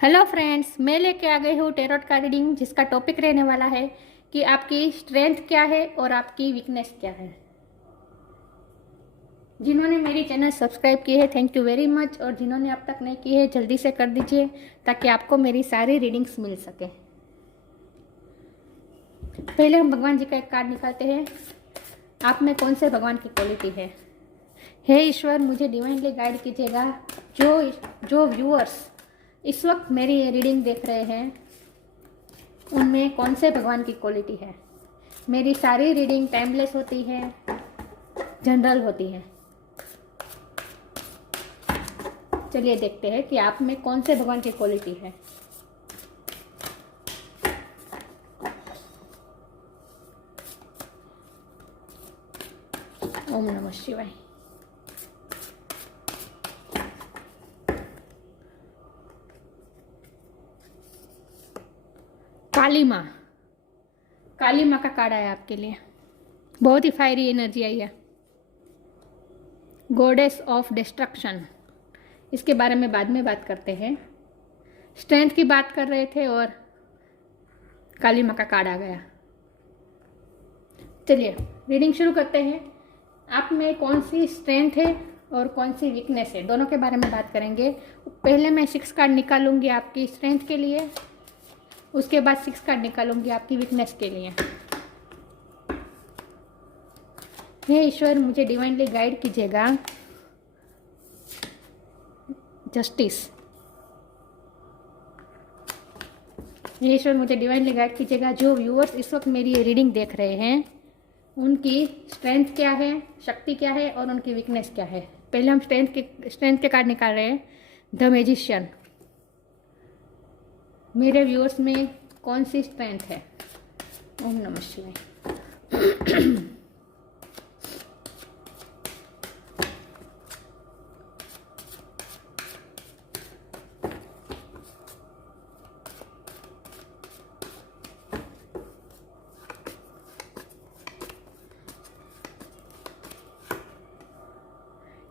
Hello friends, मैं लेके आ गई हूँ टेरोट का रीडिंग, जिसका टॉपिक रहने वाला है कि आपकी स्ट्रेंथ क्या है और आपकी वीकनेस क्या है। जिन्होंने मेरी चैनल सब्सक्राइब की है, थैंक यू वेरी मच, और जिन्होंने अब तक नहीं की है जल्दी से कर दीजिए ताकि आपको मेरी सारी रीडिंग्स मिल सके। पहले हम भगवान जी का एक कार्ड निकालते हैं। आप में कौन से भगवान की क्वालिटी है? हे ईश्वर, मुझे डिवाइनली गाइड कीजिएगा। जो जो व्यूअर्स इस वक्त मेरी ये रीडिंग देख रहे हैं, उनमें कौन से भगवान की क्वालिटी है। मेरी सारी रीडिंग टाइमलेस होती है, जनरल होती है। चलिए देखते हैं कि आप में कौन से भगवान की क्वालिटी है। ओम नमः शिवाय। काली माँ, काली माँ का कार्ड आया आपके लिए। बहुत ही फायरी एनर्जी आई है। गॉडेस ऑफ डिस्ट्रक्शन, इसके बारे में बाद में बात करते हैं। स्ट्रेंथ की बात कर रहे थे और काली माँ का कार्ड आ गया। चलिए रीडिंग शुरू करते हैं। आप में कौन सी स्ट्रेंथ है और कौन सी वीकनेस है, दोनों के बारे में बात करेंगे। पहले मैं 6 कार्ड निकालूंगी आपकी स्ट्रेंथ के लिए, उसके बाद 6 कार्ड निकालूंगी आपकी वीकनेस के लिए। हे ईश्वर, मुझे डिवाइनली गाइड कीजिएगा। जस्टिस। हे ईश्वर, मुझे डिवाइनली गाइड कीजिएगा। जो व्यूअर्स इस वक्त मेरी ये रीडिंग देख रहे हैं, उनकी स्ट्रेंथ क्या है, शक्ति क्या है और उनकी वीकनेस क्या है। पहले हम स्ट्रेंथ के कार्ड निकाल रहे हैं। The magician. मेरे व्यूअर्स में कौन सी स्ट्रेंथ है? ओम नमः शिवाय।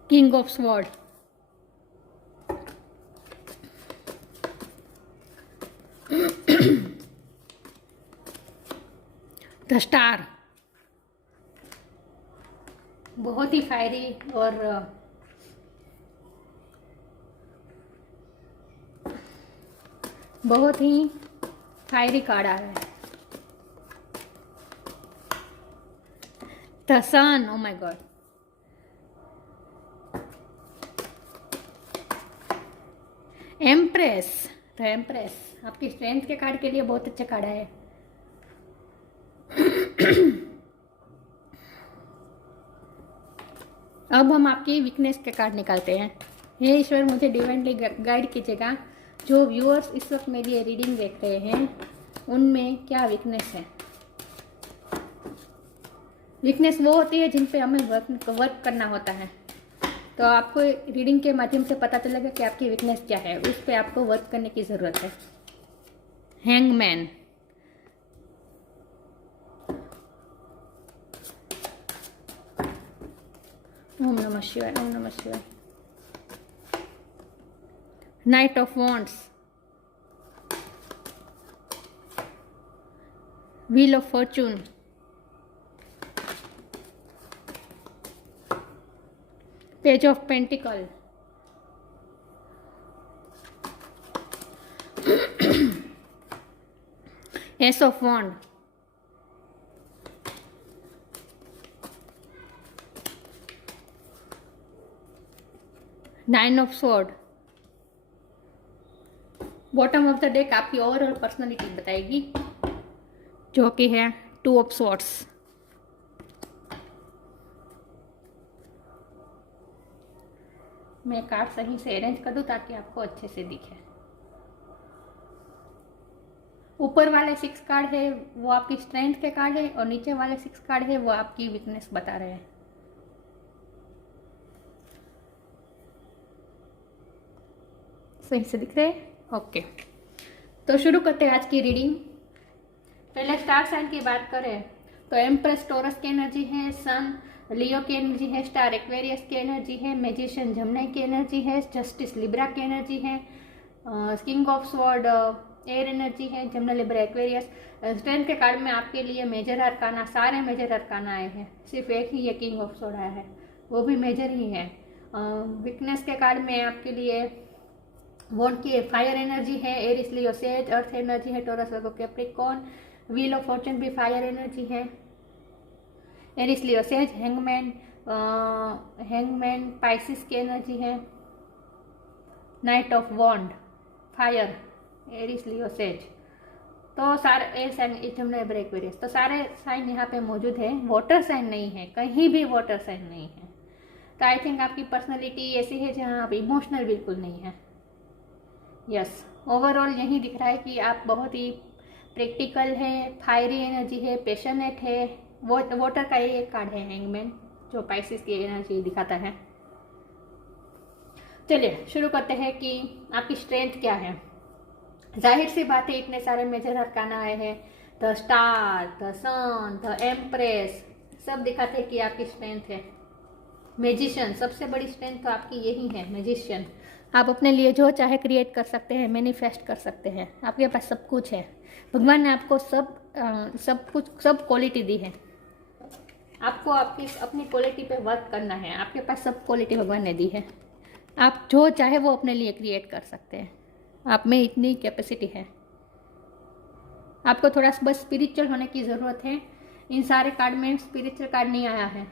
King of sword. The star. बहुत ही फायरी और बहुत ही फायरी कार्ड आ रहा है। The sun. Oh my God. Empress. The empress आपकी स्ट्रेंथ के कार्ड के लिए बहुत अच्छा कार्ड है। अब हम आपकी वीकनेस के कार्ड निकालते हैं। हे ईश्वर, मुझे डिवाइनली गाइड कीजिएगा। जो व्यूअर्स इस वक्त मेरी ये रीडिंग देख रहे हैं, उनमें क्या वीकनेस है। वीकनेस वो होती है जिन पे हमें वर्क करना होता है। तो आपको रीडिंग के माध्यम से पता चलेगा कि आपकी वीकनेस क्या है, उस पर आपको वर्क करने की ज़रूरत है। हैंगमैन। ओम नमः शिवाय, ओम नमः शिवाय। Knight of wands. Wheel of fortune. Page of pentacle. Ace of wand. Nine of sword. Bottom of the deck आपकी ओवरऑल पर्सनालिटी बताएगी, जो कि है 2 ऑफ स्वॉर्ड्स। मैं कार्ड सही से अरेंज कर दूं ताकि आपको अच्छे से दिखे। ऊपर वाले 6 कार्ड है वो आपकी स्ट्रेंथ के कार्ड है, और नीचे वाले 6 कार्ड है वो आपकी वीकनेस बता रहे हैं। सही से दिख रहे हैं? ओके, तो शुरू करते हैं आज की रीडिंग। पहले स्टार साइन की बात करें तो एम्प्रेस टॉरस की एनर्जी है, सन लियो की एनर्जी है, स्टार एक्वेरियस की एनर्जी है, मैजिशियन जमनाई की एनर्जी है, जस्टिस लिब्रा की एनर्जी है, king of sword air energy है, जमना लिब्रा एक्वेरियस। स्ट्रेंथ के कार्ड में आपके लिए मेजर अरकाना, सारे मेजर अरकाना आए हैं, सिर्फ एक ही ये किंग ऑफ स्वॉर्ड आया है, वो भी मेजर ही है। वीकनेस के कार्ड में आपके लिए वॉन्ड की फायर एनर्जी है, Aries Leo Sag, earth energy है, Taurus Virgo Capricorn, wheel of fortune भी फायर एनर्जी है, Aries Leo Sag, hangman Pisces की एनर्जी है, knight of wand fire, Aries Leo Sag. तो सारे साइन एक्वेरियस, तो सारे साइन यहाँ पे मौजूद है, वाटर साइन नहीं है, कहीं भी वाटर साइन नहीं है। तो आई थिंक आपकी पर्सनैलिटी ऐसी है जहाँ आप इमोशनल बिल्कुल नहीं है। यस, ओवरऑल यही दिख रहा है कि आप बहुत ही प्रैक्टिकल है, फायरी एनर्जी है, पैशनेट है। वाटर का ये एक कार्ड है हैंगमैन, जो पाइसिस की एनर्जी दिखाता है। चलिए शुरू करते हैं कि आपकी स्ट्रेंथ क्या है। जाहिर सी बात है, इतने सारे मेजर अरकाना आए हैं, the star, the sun, the empress, सब दिखाते हैं कि आपकी स्ट्रेंथ है। मैजिशियन, सबसे बड़ी स्ट्रेंथ तो आपकी यही है, मैजिशियन। आप अपने लिए जो चाहे क्रिएट कर सकते हैं, मैनिफेस्ट कर सकते हैं, आपके पास सब कुछ है। भगवान ने आपको सब क्वालिटी दी है। आपको आपकी अपनी क्वालिटी पे वर्क करना है, आपके पास सब क्वालिटी भगवान ने दी है। आप जो चाहे वो अपने लिए क्रिएट कर सकते हैं, आप में इतनी कैपेसिटी है। आपको थोड़ा बस स्पिरिचुअल होने की ज़रूरत है। इन सारे कार्ड में स्पिरिचुअल कार्ड नहीं आया है,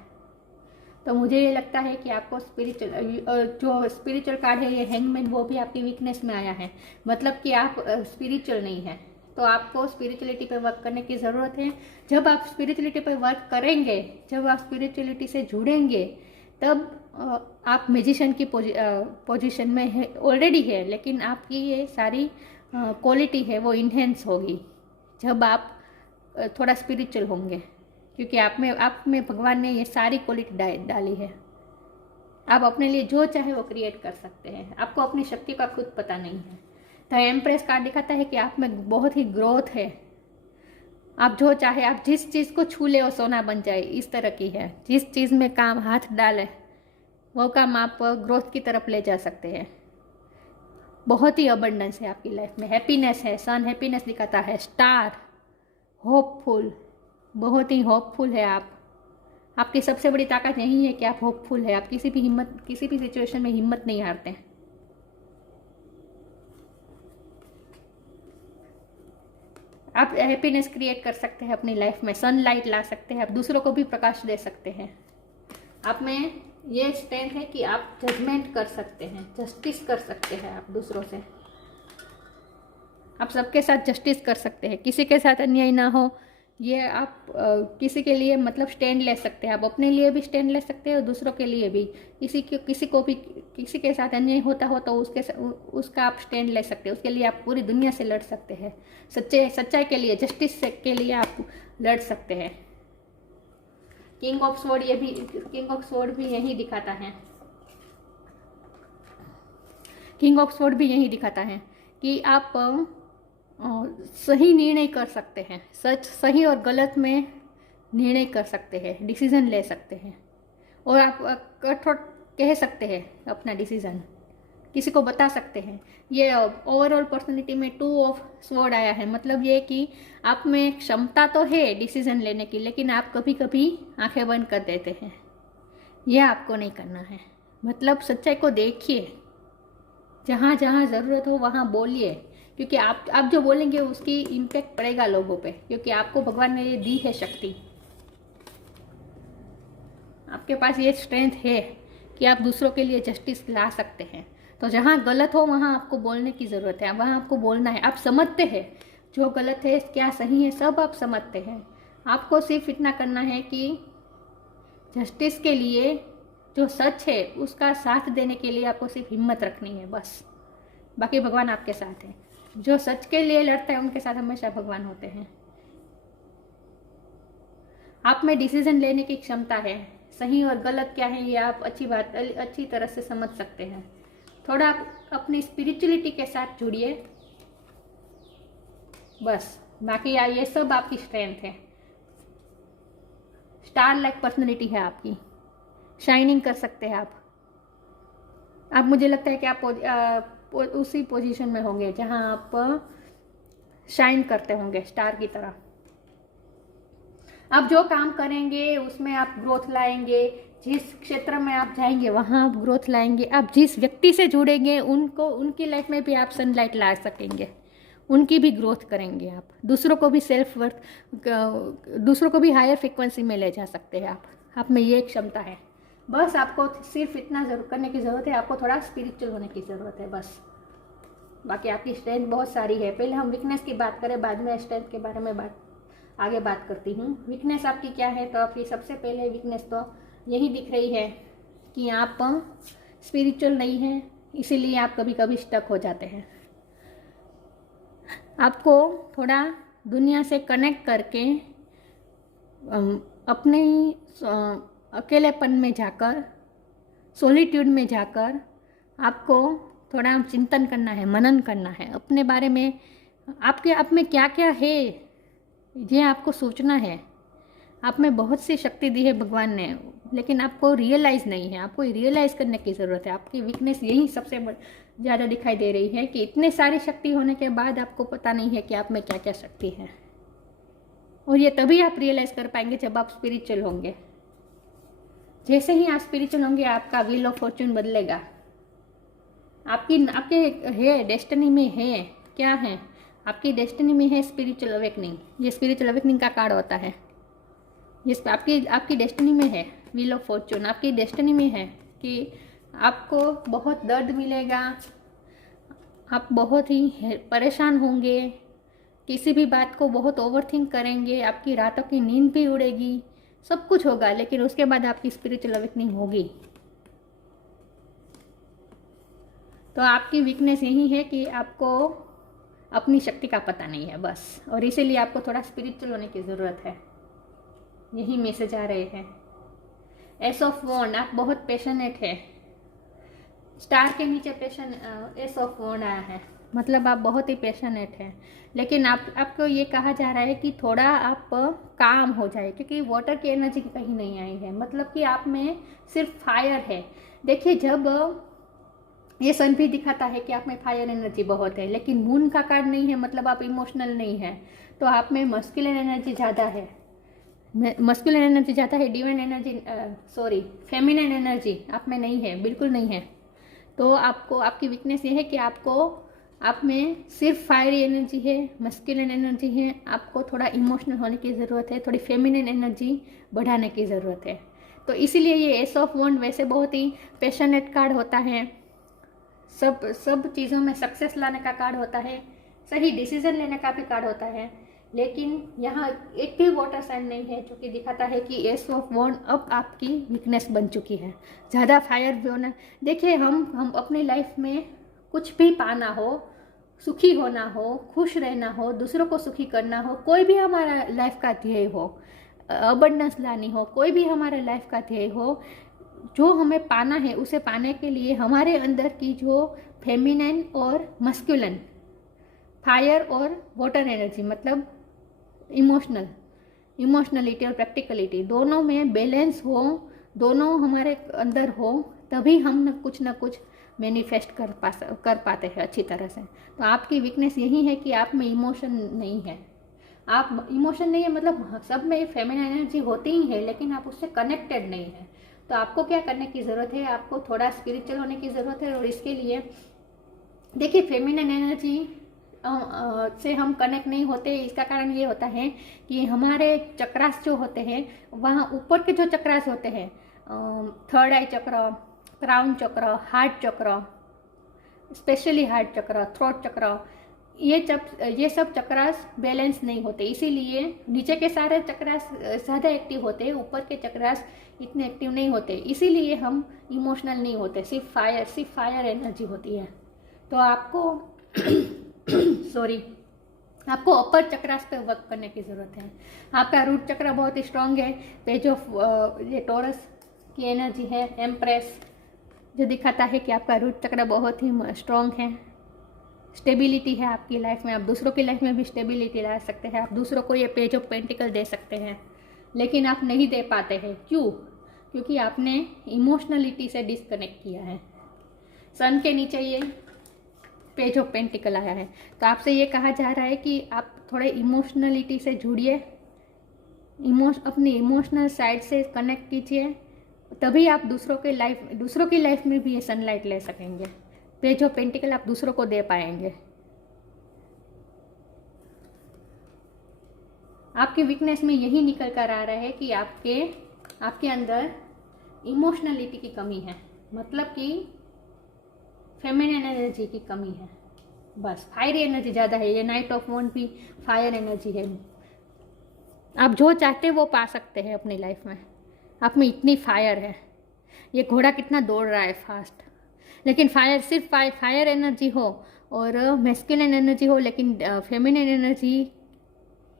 तो मुझे ये लगता है कि आपको जो स्पिरिचुअल कार्ड है ये हैंगमैन, वो भी आपकी वीकनेस में आया है, मतलब कि आप स्पिरिचुअल नहीं है। तो आपको स्पिरिचुअलिटी पे वर्क करने की ज़रूरत है। जब आप स्पिरिचुअलिटी पे वर्क करेंगे, जब आप स्पिरिचुअलिटी से जुड़ेंगे, तब आप मैजिशियन की पोजीशन में है, ऑलरेडी है, लेकिन आपकी ये सारी क्वालिटी है वो इन्हेंस होगी जब आप थोड़ा स्पिरिचुअल होंगे, क्योंकि आप में भगवान ने ये सारी क्वालिटी डाली है। आप अपने लिए जो चाहे वो क्रिएट कर सकते हैं, आपको अपनी शक्ति का खुद पता नहीं है। तो एम्प्रेस कार्ड दिखाता है कि आप में बहुत ही ग्रोथ है। आप जो चाहे, आप जिस चीज़ को छू ले वो सोना बन जाए, इस तरह की है। जिस चीज़ में काम हाथ डाले वो काम आप ग्रोथ की तरफ ले जा सकते हैं। बहुत ही अबंडेंस है आपकी लाइफ में, हैप्पीनेस है, सन हैप्पीनेस दिखाता है, स्टार, होपफुल, बहुत ही होपफुल है आप। आपकी सबसे बड़ी ताकत यही है कि आप होपफुल है। आप किसी भी सिचुएशन में हिम्मत नहीं हारते हैं। आप हैप्पीनेस क्रिएट कर सकते हैं अपनी लाइफ में, सनलाइट ला सकते हैं, आप दूसरों को भी प्रकाश दे सकते हैं। आप में ये स्ट्रेंथ है कि आप जजमेंट कर सकते हैं, जस्टिस कर सकते हैं आप दूसरों से। आप सबके साथ जस्टिस कर सकते हैं, किसी के साथ अन्याय ना हो, ये आप किसी के लिए मतलब स्टैंड ले सकते हैं। आप अपने लिए भी स्टैंड ले सकते हैं और दूसरों के लिए भी। किसी के साथ अन्याय होता हो तो उसका आप स्टैंड ले सकते हैं, उसके लिए आप पूरी दुनिया से लड़ सकते हैं। सच्चाई के लिए, जस्टिस के लिए आप लड़ सकते हैं। किंग ऑफ स्वॉर्ड भी यही दिखाता है। किंग ऑफ स्वॉर्ड भी यही दिखाता है कि आप सही निर्णय कर सकते हैं, सही और गलत में निर्णय कर सकते हैं, डिसीजन ले सकते हैं, और आप कठोर कह सकते हैं अपना डिसीजन, किसी को बता सकते हैं। ये ओवरऑल पर्सनैलिटी में 2 ऑफ स्वॉर्ड आया है, मतलब ये कि आप में क्षमता तो है डिसीजन लेने की, लेकिन आप कभी कभी आंखें बंद कर देते हैं। यह आपको नहीं करना है। मतलब सच्चाई को देखिए, जहाँ जहाँ ज़रूरत हो वहाँ बोलिए, क्योंकि आप जो बोलेंगे उसकी इम्पैक्ट पड़ेगा लोगों पे, क्योंकि आपको भगवान ने ये दी है शक्ति। आपके पास ये स्ट्रेंथ है कि आप दूसरों के लिए जस्टिस ला सकते हैं। तो जहाँ गलत हो वहाँ आपको बोलने की ज़रूरत है, वहाँ आपको बोलना है। आप समझते हैं जो गलत है क्या सही है, सब आप समझते हैं। आपको सिर्फ इतना करना है कि जस्टिस के लिए, जो सच है उसका साथ देने के लिए आपको सिर्फ हिम्मत रखनी है, बस। बाकी भगवान आपके साथ है। जो सच के लिए लड़ता है उनके साथ हमेशा भगवान होते हैं। आप में डिसीजन लेने की क्षमता है, सही और गलत क्या है ये आप अच्छी तरह से समझ सकते हैं। थोड़ा अपनी स्पिरिचुअलिटी के साथ जुड़िए, बस। बाकी ये सब आपकी स्ट्रेंथ है। स्टार लाइक पर्सनैलिटी है आपकी, शाइनिंग कर सकते हैं आप। मुझे लगता है कि आप उसी पोजीशन में होंगे जहां आप शाइन करते होंगे स्टार की तरह। आप जो काम करेंगे उसमें आप ग्रोथ लाएंगे, जिस क्षेत्र में आप जाएंगे वहाँ आप ग्रोथ लाएंगे। आप जिस व्यक्ति से जुड़ेंगे उनकी लाइफ में भी आप सनलाइट ला सकेंगे, उनकी भी ग्रोथ करेंगे आप। दूसरों को भी दूसरों को भी हायर फ्रिक्वेंसी में ले जा सकते हैं आप में ये क्षमता है। बस आपको सिर्फ इतना करने की ज़रूरत है, आपको थोड़ा स्पिरिचुअल होने की ज़रूरत है बस। बाकी आपकी स्ट्रेंथ बहुत सारी है। पहले हम वीकनेस की बात करें, बाद में स्ट्रेंथ के बारे में आगे बात करती हूँ। वीकनेस आपकी क्या है? तो आपकी सबसे पहले वीकनेस तो यही दिख रही है कि आप स्पिरिचुअल नहीं हैं, इसीलिए आप कभी कभी स्टक हो जाते हैं। आपको थोड़ा दुनिया से कनेक्ट करके अपने अकेलेपन में जाकर, सॉलिट्यूड में जाकर आपको थोड़ा चिंतन करना है, मनन करना है अपने बारे में। आपके आप में क्या क्या है ये आपको सोचना है। आप में बहुत सी शक्ति दी है भगवान ने, लेकिन आपको रियलाइज़ नहीं है। आपको रियलाइज़ करने की ज़रूरत है। आपकी वीकनेस यही सबसे ज़्यादा दिखाई दे रही है कि इतने सारी शक्ति होने के बाद आपको पता नहीं है कि आप में क्या क्या शक्ति है। और ये तभी आप रियलाइज़ कर पाएंगे जब आप स्पिरिचुअल होंगे। जैसे ही आप स्पिरिचुअल होंगे आपका व्हील ऑफ फॉर्चून बदलेगा। आपके है डेस्टिनी में है, क्या है आपकी डेस्टिनी में है स्पिरिचुअल अवेकनिंग। ये स्पिरिचुअल अवेकनिंग का कार्ड होता है। ये आपकी डेस्टिनी में है व्हील ऑफ फॉर्चून। आपकी डेस्टिनी में है कि आपको बहुत दर्द मिलेगा, आप बहुत ही परेशान होंगे, किसी भी बात को बहुत ओवरथिंक करेंगे, आपकी रातों की नींद भी उड़ेगी, सब कुछ होगा, लेकिन उसके बाद आपकी स्पिरिचुअल अवेकनिंग होगी। तो आपकी वीकनेस यही है कि आपको अपनी शक्ति का पता नहीं है बस, और इसीलिए आपको थोड़ा स्पिरिचुअल होने की ज़रूरत है। यही मैसेज आ रहे हैं। एस ऑफ वॉन्ड, आप बहुत पैशनेट है। स्टार के नीचे एस ऑफ वॉन्ड आया है, मतलब आप बहुत ही पैशनेट हैं। लेकिन आपको ये कहा जा रहा है कि थोड़ा आप काम हो जाए, क्योंकि वाटर की एनर्जी कहीं नहीं आई है। मतलब कि आप में सिर्फ फायर है। देखिए, जब ये सन भी दिखाता है कि आप में फायर एनर्जी बहुत है, लेकिन मून का कार्ड नहीं है, मतलब आप इमोशनल नहीं है। तो आप में मस्कुलिन एनर्जी ज़्यादा है। मस्कुलिन एनर्जी ज़्यादा है, डिवाइन एनर्जी फेमिनिन एनर्जी आप में नहीं है, बिल्कुल नहीं है। तो आपकी वीकनेस ये है कि आप में सिर्फ फायरी एनर्जी है, मस्कुलिन एनर्जी है। आपको थोड़ा इमोशनल होने की ज़रूरत है, थोड़ी फेमिनिन एनर्जी बढ़ाने की ज़रूरत है। तो इसीलिए ये एस ऑफ वॉन्ड वैसे बहुत ही पैशनेट कार्ड होता है, सब चीज़ों में सक्सेस लाने का कार्ड होता है, सही डिसीजन लेने का भी कार्ड होता है। लेकिन यहाँ एक भी वाटर साइन नहीं है, जो कि दिखाता है कि एस ऑफ वॉन्ड अब आपकी वीकनेस बन चुकी है। ज़्यादा फायर भी होना। देखिए, हम अपनी लाइफ में कुछ भी पाना हो, सुखी होना हो, खुश रहना हो, दूसरों को सुखी करना हो, कोई भी हमारा लाइफ का ध्येय हो, अबंडेंस लानी हो, कोई भी हमारे लाइफ का ध्येय हो, जो हमें पाना है उसे पाने के लिए हमारे अंदर की जो फेमिनिन और मस्कुलिन, फायर और वाटर एनर्जी, मतलब इमोशनलिटी और प्रैक्टिकलिटी, दोनों में बैलेंस हो, दोनों हमारे अंदर हो, तभी हम न कुछ मैनिफेस्ट कर पाते हैं अच्छी तरह से। तो आपकी वीकनेस यही है कि आप में इमोशन नहीं है। आप इमोशन नहीं है, मतलब सब में फेमिनिन एनर्जी होती ही है, लेकिन आप उससे कनेक्टेड नहीं है। तो आपको क्या करने की ज़रूरत है? आपको थोड़ा स्पिरिचुअल होने की ज़रूरत है। और इसके लिए देखिए, फेमिनिन एनर्जी से हम कनेक्ट नहीं होते। इसका कारण ये होता है कि हमारे चक्रास जो होते हैं, वहाँ ऊपर के जो चक्रास होते हैं, थर्ड आई चक्र, क्राउन चक्र, हार्ट चक्र, स्पेशली हार्ट चक्र, थ्रोट चक्र, ये सब चक्रास बैलेंस नहीं होते। इसीलिए नीचे के सारे चक्रास ज़्यादा एक्टिव होते हैं, ऊपर के चक्रास इतने एक्टिव नहीं होते। इसीलिए हम इमोशनल नहीं होते, सिर्फ फायर एनर्जी होती है। तो आपको आपको अपर चक्रास पे वर्क करने की ज़रूरत है। आपका रूट चक्र बहुत ही स्ट्रांग है। पेज ऑफ ये टॉरस की एनर्जी है, एम्प्रेस, जो दिखाता है कि आपका रूट चक्र बहुत ही स्ट्रांग है। स्टेबिलिटी है आपकी लाइफ में, आप दूसरों की लाइफ में भी स्टेबिलिटी ला सकते हैं। आप दूसरों को ये पेज ऑफ पेंटिकल दे सकते हैं, लेकिन आप नहीं दे पाते हैं। क्यों? क्योंकि आपने इमोशनलिटी से डिस्कनेक्ट किया है। सन के नीचे ये पेज ऑफ पेंटिकल आया है। तो आपसे ये कहा जा रहा है कि आप थोड़े इमोशनलिटी से जुड़िए, अपनी इमोशनल साइड से कनेक्ट कीजिए, तभी आप दूसरों की लाइफ में भी ये सनलाइट ले सकेंगे। पेज ऑफ पेंटिकल आप दूसरों को दे पाएंगे। आपकी वीकनेस में यही निकल कर आ रहा है कि आपके अंदर इमोशनलिटी की कमी है, मतलब कि फेमिनिन एनर्जी की कमी है। बस फायरी एनर्जी ज़्यादा है। ये नाइट ऑफ वॉन्ड भी फायर एनर्जी है। आप जो चाहते हैं वो पा सकते हैं अपनी लाइफ में। आप में इतनी फायर है। ये घोड़ा कितना दौड़ रहा है फास्ट, लेकिन सिर्फ फायर एनर्जी हो और मैस्कुलिन एनर्जी हो, लेकिन फेमिनिन एनर्जी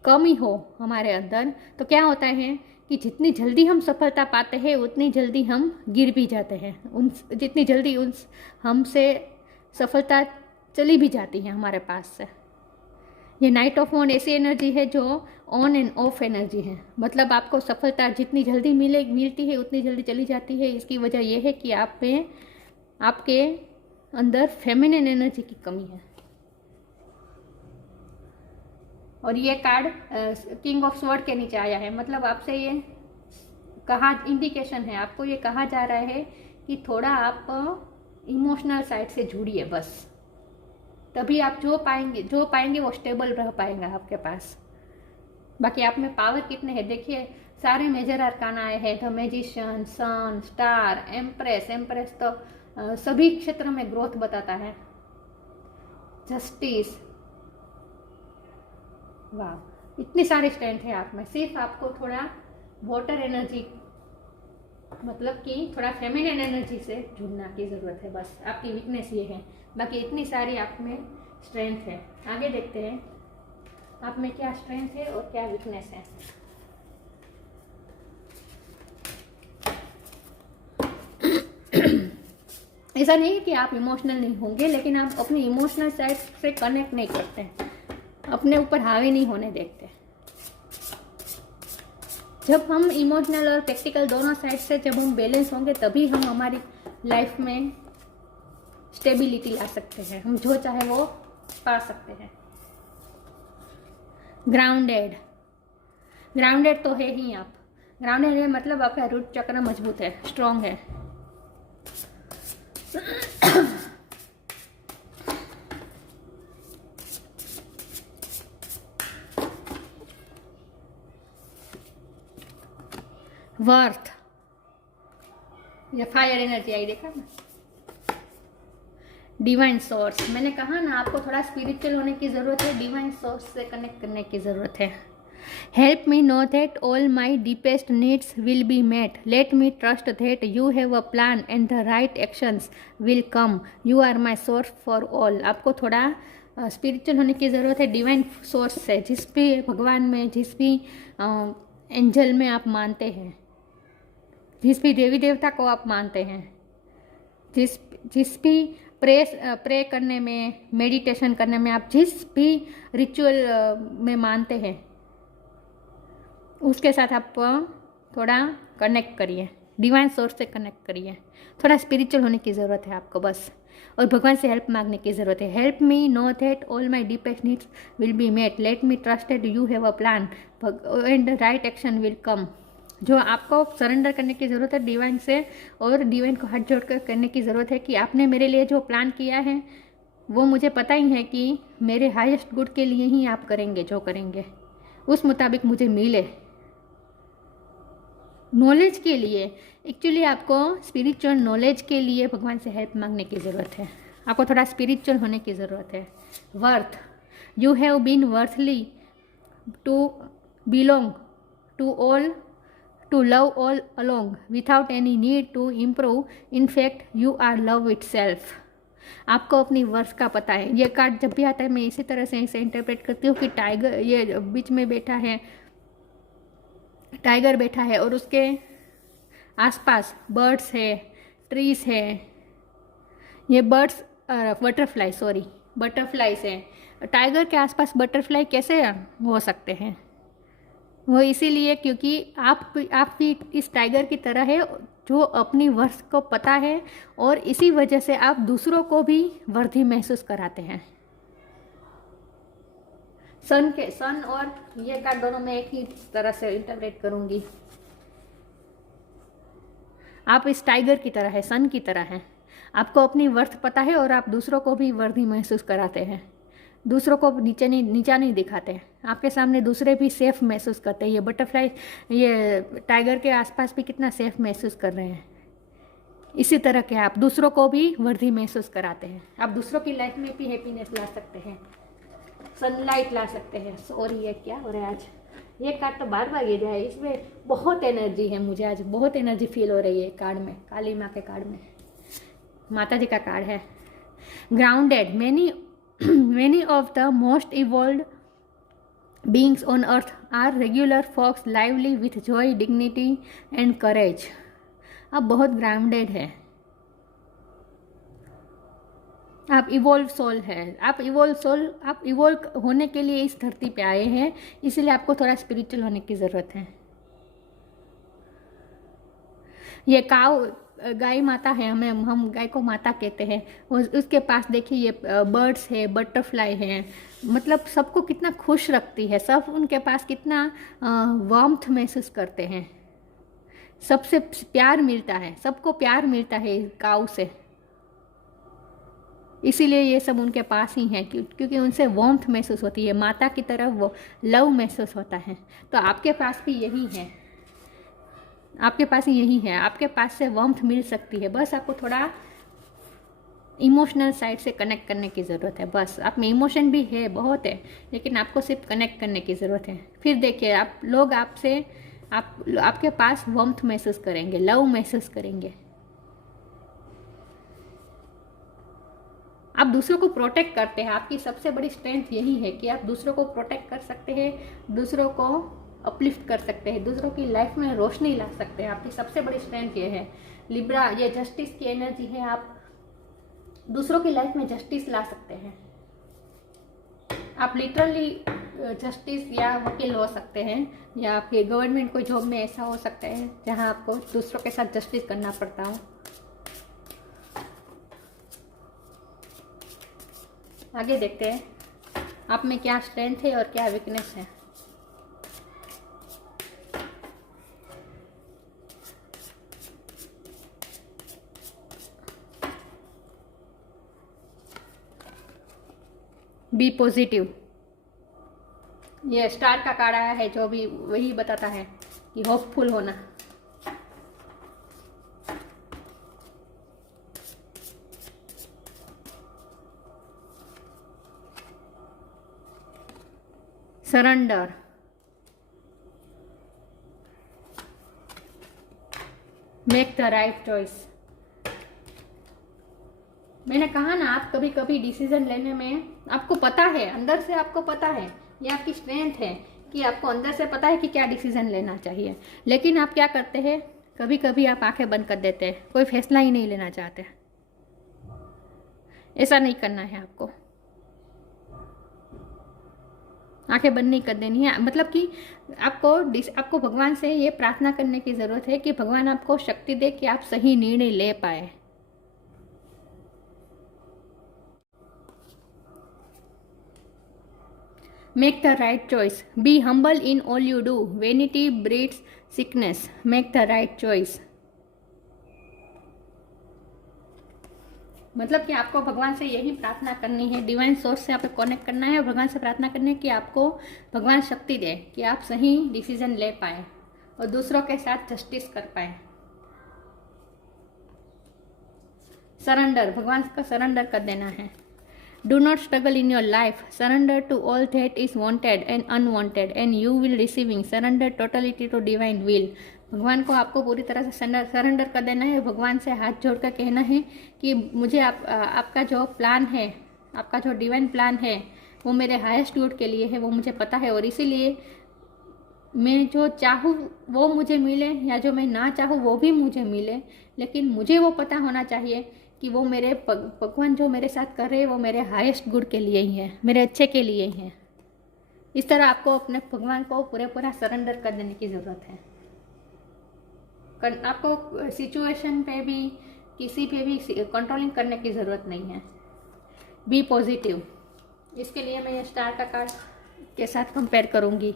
कम ही हो हमारे अंदर, तो क्या होता है कि जितनी जल्दी हम सफलता पाते हैं उतनी जल्दी हम गिर भी जाते हैं। जितनी जल्दी हमसे सफलता चली भी जाती है हमारे पास से। ये नाइट ऑफ वॉन्ड ऐसी एनर्जी है जो ऑन एंड ऑफ एनर्जी है, मतलब आपको सफलता जितनी जल्दी मिलती है उतनी जल्दी चली जाती है। इसकी वजह यह है कि आपके अंदर फेमिनिन एनर्जी की कमी है। और ये कार्ड किंग ऑफ स्वॉर्ड के नीचे आया है, मतलब आपसे ये इंडिकेशन है, आपको ये कहा जा रहा है कि थोड़ा आप इमोशनल साइड से जुड़िए बस, तभी आप जो पाएंगे वो स्टेबल रह पाएंगे आपके पास। बाकी आप में पावर कितने हैं देखिए, सारे मेजर अरकान आए हैं, the magician, sun, star, empress तो सभी क्षेत्रों में ग्रोथ बताता है। जस्टिस, वाह, इतनी सारी स्ट्रेंथ है आप में। सिर्फ आपको थोड़ा वाटर एनर्जी, मतलब कि थोड़ा फेमिनिन एनर्जी से जुड़ना की ज़रूरत है। बस आपकी वीकनेस ये है, बाकी इतनी सारी आप में स्ट्रेंथ है। आगे देखते हैं आप में क्या स्ट्रेंथ है और क्या वीकनेस है। ऐसा नहीं है कि आप इमोशनल नहीं होंगे, लेकिन आप अपनी इमोशनल साइड से कनेक्ट नहीं करते हैं, अपने ऊपर हावी नहीं होने देखते। जब हम इमोशनल और प्रैक्टिकल दोनों साइड से जब हम बैलेंस होंगे, तभी हम हमारी लाइफ में स्टेबिलिटी ला सकते हैं, हम जो चाहे वो पा सकते हैं। ग्राउंडेड तो है ही आप। ग्राउंडेड है मतलब आपका रूट चक्र मजबूत है, स्ट्रॉन्ग है। वर्थ, ये फायर एनर्जी आई, देखा ना। डिवाइन सोर्स, मैंने कहा ना आपको थोड़ा स्पिरिचुअल होने की ज़रूरत है, डिवाइन सोर्स से कनेक्ट करने की ज़रूरत है। Help me know that all my deepest needs will be met, let me trust that you have a plan and the right actions will come, you are my source for all. आपको थोड़ा spiritual होने की ज़रूरत है, divine source से, जिस भी भगवान में, जिस भी एंजल में आप मानते हैं, जिस भी देवी देवता को आप मानते हैं, जिस भी प्रे करने में, मेडिटेशन करने में, आप जिस भी रिचुअल में मानते हैं, उसके साथ आप थोड़ा कनेक्ट करिए, डिवाइन सोर्स से कनेक्ट करिए। थोड़ा स्पिरिचुअल होने की ज़रूरत है आपको बस, और भगवान से हेल्प मांगने की ज़रूरत है। Help me know that all my deepest needs will be met, let me trust that you have a plan and the right action will come. जो आपको सरेंडर करने की ज़रूरत है डिवाइन से, और डिवाइन को हाथ जोड़कर करने की ज़रूरत है कि आपने मेरे लिए जो प्लान किया है वो मुझे पता ही है कि मेरे हाईएस्ट गुड के लिए ही आप करेंगे, जो करेंगे उस मुताबिक मुझे मिले। नॉलेज के लिए, एक्चुअली आपको स्पिरिचुअल नॉलेज के लिए भगवान से हेल्प मांगने की ज़रूरत है, आपको थोड़ा स्पिरिचुअल होने की ज़रूरत है। Worth, you have been worthly to belong to all, to love all along without any need to improve, in fact you are love itself। आपको अपनी वर्थ का पता है। ये कार्ड जब भी आता है मैं इसी तरह से इसे इंटरप्रेट करती हूँ कि टाइगर, ये बीच में बैठा है, टाइगर बैठा है और उसके आसपास बर्ड्स है, ट्रीज है। ये बर्ड्स बटरफ्लाईज है। टाइगर के आसपास बटरफ्लाई कैसे हो सकते हैं? वो इसीलिए क्योंकि आप भी इस टाइगर की तरह है जो अपनी वर्थ को पता है और इसी वजह से आप दूसरों को भी वर्दी महसूस कराते हैं। सन और ये कार्ड दोनों में एक ही तरह से इंटरप्रेट करूंगी। आप इस टाइगर की तरह है, सन की तरह है। आपको अपनी वर्थ पता है और आप दूसरों को भी वर्दी महसूस कराते हैं। दूसरों को नीचा नहीं दिखाते। आपके सामने दूसरे भी सेफ महसूस करते हैं। ये बटरफ्लाई, ये टाइगर के आसपास भी कितना सेफ महसूस कर रहे हैं। इसी तरह के आप दूसरों को भी वर्दी महसूस कराते हैं। आप दूसरों की लाइफ में भी हैप्पीनेस ला सकते हैं, सनलाइट ला सकते हैं। और ये क्या हो रहा है आज, ये कार्ड तो बार बार ये जाए, इसमें बहुत एनर्जी है। मुझे आज बहुत एनर्जी फील हो रही है कार्ड में, काली माँ के कार्ड में। माता जी का कार्ड है grounded. Many of the most evolved beings on earth are regular folks, lively with joy, dignity and courage. आप बहुत ग्राउंडेड है। आप इवोल्व सोल है। आप इवोल्व होने के लिए इस धरती पे आए हैं, इसलिए आपको थोड़ा स्पिरिचुअल होने की ज़रूरत है। ये गाय माता है, हम गाय को माता कहते हैं। उसके पास देखिए ये बर्ड्स है, बटरफ्लाई है, मतलब सबको कितना खुश रखती है। सब उनके पास कितना वार्मथ महसूस करते हैं। सबसे प्यार मिलता है, सबको प्यार मिलता है काऊ से। इसीलिए ये सब उनके पास ही हैं, क्योंकि उनसे वार्मथ महसूस होती है। माता की तरफ वो लव महसूस होता है। तो आपके पास भी यही है, आपके पास यही है। आपके पास से वार्मथ मिल सकती है। बस आपको थोड़ा इमोशनल साइड से कनेक्ट करने की ज़रूरत है। बस आप में इमोशन भी है, बहुत है, लेकिन आपको सिर्फ कनेक्ट करने की ज़रूरत है। फिर देखिए आप लोग आपके पास वार्मथ महसूस करेंगे, लव महसूस करेंगे। आप दूसरों को प्रोटेक्ट करते हैं। आपकी सबसे बड़ी स्ट्रेंथ यही है कि आप दूसरों को प्रोटेक्ट कर सकते हैं, दूसरों को अपलिफ्ट कर सकते हैं, दूसरों की लाइफ में रोशनी ला सकते हैं। आपकी सबसे बड़ी स्ट्रेंथ ये है। लिब्रा, ये जस्टिस की एनर्जी है। आप दूसरों की लाइफ में जस्टिस ला सकते हैं। आप लिटरली जस्टिस या वकील हो सकते हैं, या आपके गवर्नमेंट कोई जॉब में ऐसा हो सकता है जहां आपको दूसरों के साथ जस्टिस करना पड़ता हो। आगे देखते हैं आप में क्या स्ट्रेंथ है और क्या वीकनेस है। Be positive. ये स्टार का कार्ड आया है, जो भी वही बताता है कि होपफुल होना। Surrender. Make the right choice. मैंने कहा ना, आप कभी कभी डिसीजन लेने में आपको पता है, अंदर से आपको पता है, ये आपकी स्ट्रेंथ है कि आपको अंदर से पता है कि क्या डिसीजन लेना चाहिए। लेकिन आप क्या करते हैं, कभी कभी आप आंखें बंद कर देते हैं, कोई फैसला ही नहीं लेना चाहते। ऐसा नहीं करना है आपको, आंखें बंद नहीं कर देनी है। मतलब कि आपको भगवान से ये प्रार्थना करने की ज़रूरत है कि भगवान आपको शक्ति दे कि आप सही निर्णय ले पाए। Make the right choice. Be humble in all you do. Vanity breeds sickness. Make the right choice. मतलब कि आपको भगवान से यही प्रार्थना करनी है, डिवाइन सोर्स से आपको कनेक्ट करना है और भगवान से प्रार्थना करनी है कि आपको भगवान शक्ति दे कि आप सही डिसीजन ले पाए और दूसरों के साथ जस्टिस कर पाए। सरेंडर, भगवान का सरेंडर कर देना है। Do not struggle in your life. Surrender to all that is wanted and unwanted, and you will receiving. Surrender totality to divine will. भगवान को आपको पूरी तरह से सरेंडर कर देना है। भगवान से हाथ जोड़कर कहना है कि मुझे आपका जो प्लान है, आपका जो डिवाइन प्लान है, वो मेरे हाईएस्ट गुड के लिए है, वो मुझे पता है। और इसीलिए मैं जो चाहूँ वो मुझे मिले, या जो मैं ना चाहूँ वो भी मुझे मिले, लेकिन मुझे वो पता होना चाहिए कि वो मेरे भगवान जो मेरे साथ कर रहे हैं वो मेरे हाईएस्ट गुड के लिए ही है, मेरे अच्छे के लिए ही है। इस तरह आपको अपने भगवान को पूरा सरेंडर कर देने की ज़रूरत है। आपको सिचुएशन पे भी किसी पे भी कंट्रोलिंग करने की ज़रूरत नहीं है। Be positive. इसके लिए मैं ये स्टार का कार्ड के साथ कंपेयर करूँगी।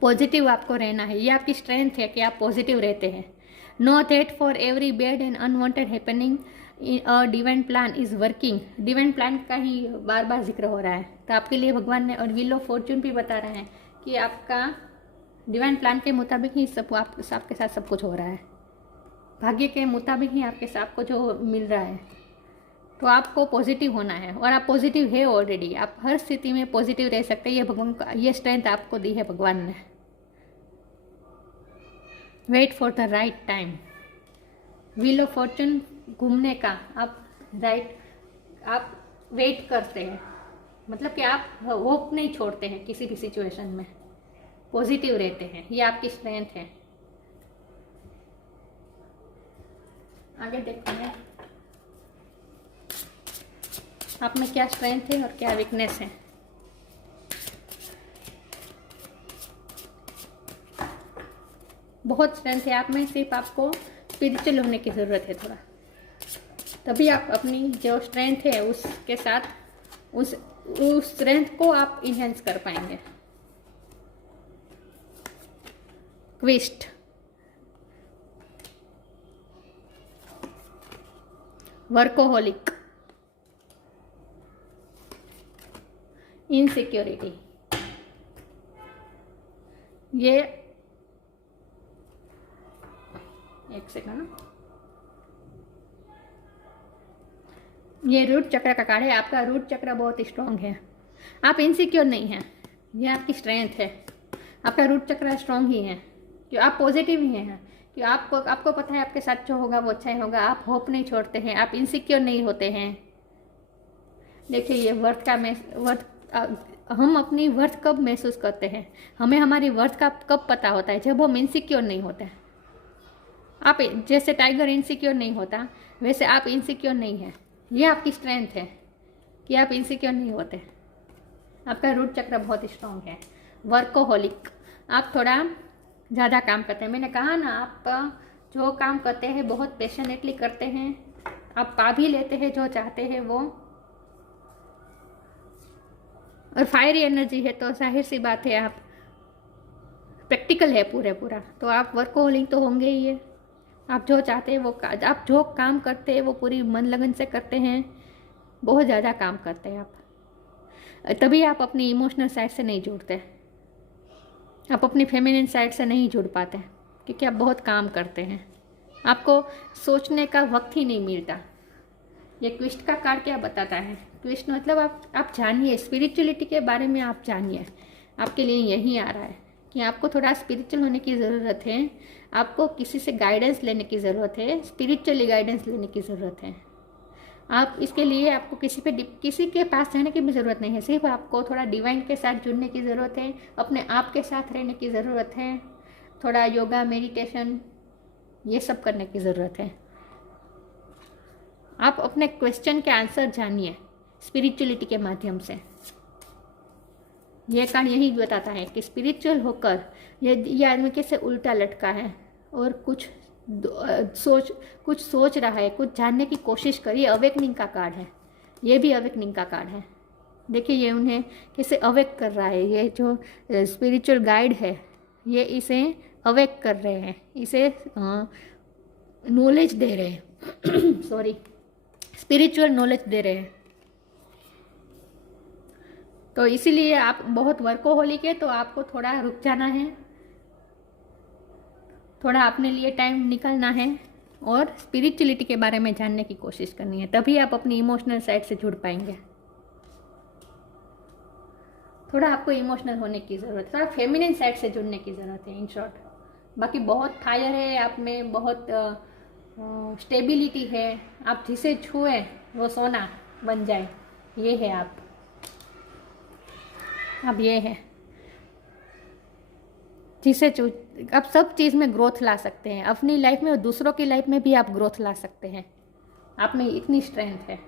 पॉजिटिव आपको रहना है, ये आपकी स्ट्रेंथ है कि आप पॉजिटिव रहते हैं। Know that for every bad and unwanted happening a divine plan is working. Divine plan का ही बार बार जिक्र हो रहा है, तो आपके लिए भगवान ने और व्हील ऑफ फॉर्चून भी बता रहे हैं कि आपका डिवाइन प्लान के मुताबिक ही सब आपके साथ सब कुछ हो रहा है, भाग्य के मुताबिक ही आपके साथ को जो मिल रहा है। तो आपको पॉजिटिव होना है और आप पॉजिटिव है ऑलरेडी। आप हर स्थिति में पॉजिटिव रह सकते हैं। ये भगवान का ये स्ट्रेंथ आपको दी है भगवान ने। Wait for the right time. Wheel of fortune घूमने का आप वेट करते हैं, मतलब कि आप होप नहीं छोड़ते हैं किसी भी सिचुएशन में, पॉजिटिव रहते हैं। ये आपकी स्ट्रेंथ है। आगे देखते हैं आप में क्या स्ट्रेंथ है और क्या वीकनेस है। बहुत स्ट्रेंथ है आप में, सिर्फ आपको स्पिरिचुअल होने की ज़रूरत है थोड़ा, तभी आप अपनी जो स्ट्रेंथ है उसके साथ उस स्ट्रेंथ को आप इन्हेंस कर पाएंगे। क्विस्ट। वर्कोहोलिक। इनसिक्योरिटी। ये एक सेकंड ना, ये रूट चक्र का कार्ड है। आपका रूट चक्र बहुत स्ट्रांग है, आप इनसिक्योर नहीं हैं, ये आपकी स्ट्रेंथ है। आपका रूट चक्र स्ट्रांग ही है कि आप पॉजिटिव ही हैं, कि आपको पता है आपके साथ जो होगा वो अच्छा ही होगा। आप होप नहीं छोड़ते हैं, आप इनसिक्योर नहीं होते हैं। देखिए ये हम अपनी वर्थ कब महसूस करते हैं, हमें हमारी वर्थ का कब पता होता है, जब हम इनसिक्योर नहीं होते। आप जैसे टाइगर इनसिक्योर नहीं होता, वैसे आप इनसिक्योर नहीं हैं। ये आपकी स्ट्रेंथ है कि आप इनसिक्योर नहीं होते। आपका रूट चक्र बहुत स्ट्रांग है। वर्कोहोलिक। आप थोड़ा ज़्यादा काम करते हैं। मैंने कहा ना, आप जो काम करते हैं बहुत पैशनेटली करते हैं, आप पा भी लेते हैं जो चाहते हैं वो। और फायरी एनर्जी है तो जाहिर सी बात है आप प्रैक्टिकल है पूरा, तो आप वर्कोहोलिक तो होंगे ही है। आप जो चाहते हैं वो आप जो काम करते हैं वो पूरी मन लगन से करते हैं, बहुत ज़्यादा काम करते हैं आप। तभी आप अपनी इमोशनल साइड से नहीं जुड़ते, आप अपनी फेमिनिन साइड से नहीं जुड़ पाते, क्योंकि आप बहुत काम करते हैं, आपको सोचने का वक्त ही नहीं मिलता। ये क्विस्ट का कार्ड क्या बताता है? क्विस्ट मतलब आप जानिए, स्पिरिचुअलिटी के बारे में आप जानिए। आपके लिए यही आ रहा है कि आपको थोड़ा स्पिरिचुअल होने की ज़रूरत है, आपको किसी से गाइडेंस लेने की ज़रूरत है, स्पिरिचुअली गाइडेंस लेने की ज़रूरत है। आप इसके लिए आपको किसी के पास जाने की भी ज़रूरत नहीं है, सिर्फ आपको थोड़ा डिवाइन के साथ जुड़ने की ज़रूरत है, अपने आप के साथ रहने की ज़रूरत है, थोड़ा योगा मेडिटेशन ये सब करने की ज़रूरत है। आप अपने क्वेश्चन के आंसर जानिए स्पिरिचुअलिटी के माध्यम से। यह कार्ड यही बताता है कि स्पिरिचुअल होकर ये आदमी कैसे उल्टा लटका है और कुछ सोच रहा है, कुछ जानने की कोशिश करिए। अवेकनिंग का कार्ड है, ये भी अवेकनिंग का कार्ड है। देखिए ये उन्हें कैसे अवेक कर रहा है। ये जो स्पिरिचुअल गाइड है ये इसे अवेक कर रहे हैं, इसे नॉलेज दे रहे हैं सॉरी, स्पिरिचुअल नॉलेज दे रहे हैं। तो इसीलिए आप बहुत वर्कोहोलिक है, तो आपको थोड़ा रुक जाना है, थोड़ा अपने लिए टाइम निकालना है और स्पिरिचुअलिटी के बारे में जानने की कोशिश करनी है, तभी आप अपनी इमोशनल साइड से जुड़ पाएंगे। थोड़ा आपको इमोशनल होने की ज़रूरत है, थोड़ा फेमिनिन साइड से जुड़ने की ज़रूरत है इन शॉर्ट। बाकी बहुत फायर है आप में, बहुत स्टेबिलिटी है, आप जिसे छुए वो सोना बन जाए, ये है आप। अब ये है जिसे आप सब चीज़ में ग्रोथ ला सकते हैं, अपनी लाइफ में और दूसरों की लाइफ में भी आप ग्रोथ ला सकते हैं। आप में इतनी स्ट्रेंथ है।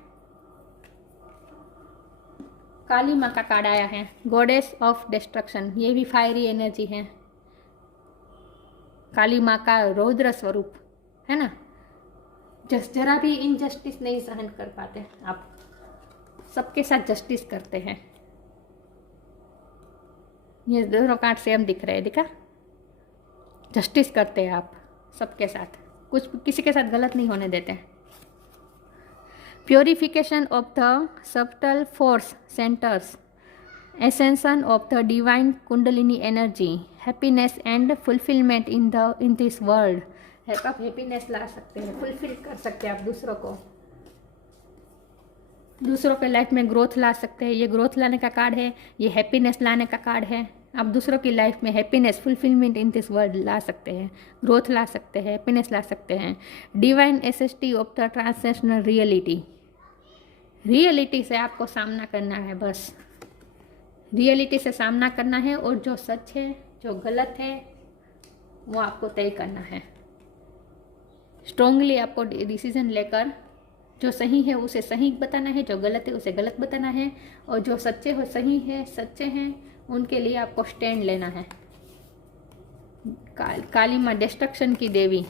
काली माँ का कार्ड आया है, गॉडेस ऑफ डिस्ट्रक्शन। ये भी फायरी एनर्जी है। काली माँ का रौद्र स्वरूप है ना। जरा भी इनजस्टिस नहीं सहन कर पाते आप, सबके साथ जस्टिस करते हैं। ये दोनों कार्ड सेम दिख रहे हैं, दिखा? जस्टिस करते हैं आप सबके साथ, कुछ किसी के साथ गलत नहीं होने देते। Purification of the subtle force centres, ascension of the divine kundalini energy, happiness and fulfilment in this world. आप हैप्पीनेस ला सकते हैं, फुलफिल कर सकते हैं आप दूसरों को, दूसरों के लाइफ में ग्रोथ ला सकते हैं। ये ग्रोथ लाने का कार्ड है, ये हैप्पीनेस लाने का कार्ड है। आप दूसरों की लाइफ में happiness fulfilment in this world ला सकते हैं, ग्रोथ ला सकते हैं, हैप्पीनेस ला सकते हैं। Divine necessity of the transnational reality, reality से आपको सामना करना है, बस रियलिटी से सामना करना है, और जो सच है जो गलत है वो आपको तय करना है। स्ट्रोंगली आपको डिसीजन लेकर जो सही है उसे सही बताना है, जो गलत है उसे गलत बताना है, और जो सच्चे हो सही है सच्चे हैं उनके लिए आपको स्टैंड लेना है। काली माँ डिस्ट्रक्शन की देवी,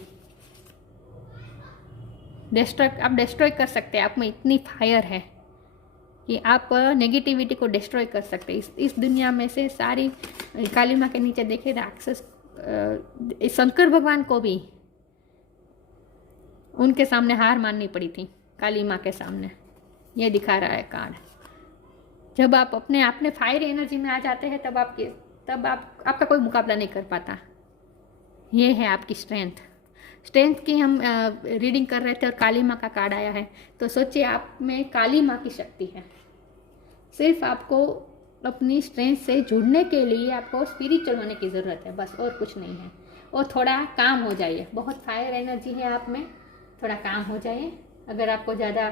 आप डिस्ट्रॉय कर सकते हैं। आप में इतनी फायर है कि आप नेगेटिविटी को डिस्ट्रॉय कर सकते हैं। इस दुनिया में से सारी, काली माँ के नीचे देखे राक्षस, शंकर भगवान को भी उनके सामने हार माननी पड़ी थी, काली माँ के सामने। ये दिखा रहा है कार्ड। जब आप अपने आप में फायर एनर्जी में आ जाते हैं तब आपका कोई मुकाबला नहीं कर पाता। ये है आपकी स्ट्रेंथ की हम रीडिंग कर रहे थे और काली माँ का कार्ड आया है, तो सोचिए आप में काली माँ की शक्ति है। सिर्फ आपको अपनी स्ट्रेंथ से जुड़ने के लिए आपको स्पिरिचुअल होने की ज़रूरत है, बस, और कुछ नहीं है। और थोड़ा काम हो जाइए, बहुत फायर एनर्जी है आप में, थोड़ा काम हो जाइए। अगर आपको ज़्यादा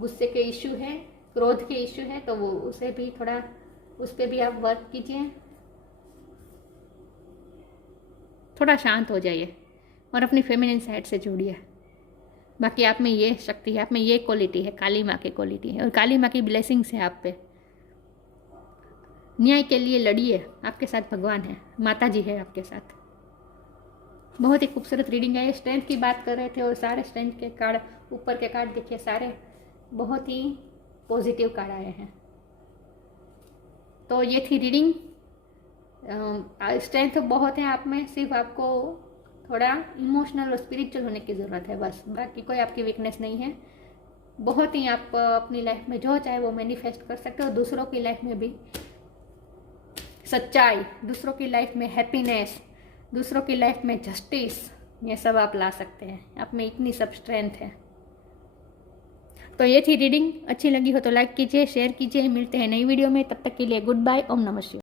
गुस्से के इशू है, क्रोध के इशू है, तो वो उसे भी थोड़ा, उस पर भी आप वर्क कीजिए, थोड़ा शांत हो जाइए और अपनी फेमिनिन साइड से जुड़िए। बाकी आप में ये शक्ति है, आप में ये क्वालिटी है, काली माँ की क्वालिटी है, और काली माँ की ब्लेसिंग्स है आप पे। न्याय के लिए लड़िए, आपके साथ भगवान है, माता जी है आपके साथ। बहुत ही खूबसूरत रीडिंग है। स्ट्रेंथ की बात कर रहे थे और सारे स्ट्रेंथ के कार्ड, ऊपर के कार्ड देखिए, सारे बहुत ही पॉजिटिव कार्ड आए हैं। तो ये थी रीडिंग। स्ट्रेंथ बहुत है आप में, सिर्फ आपको थोड़ा इमोशनल और स्पिरिचुअल होने की ज़रूरत है, बस। बाकी कोई आपकी वीकनेस नहीं है। बहुत ही आप अपनी लाइफ में जो चाहे वो मैनिफेस्ट कर सकते हो। दूसरों की लाइफ में भी सच्चाई, दूसरों की लाइफ में हैप्पीनेस, दूसरों की लाइफ में जस्टिस, ये सब आप ला सकते हैं। आप में इतनी सब स्ट्रेंथ है। तो ये थी रीडिंग। अच्छी लगी हो तो लाइक कीजिए, शेयर कीजिए। मिलते हैं नई वीडियो में, तब तक के लिए गुड बाय। ओम नमः शिवाय।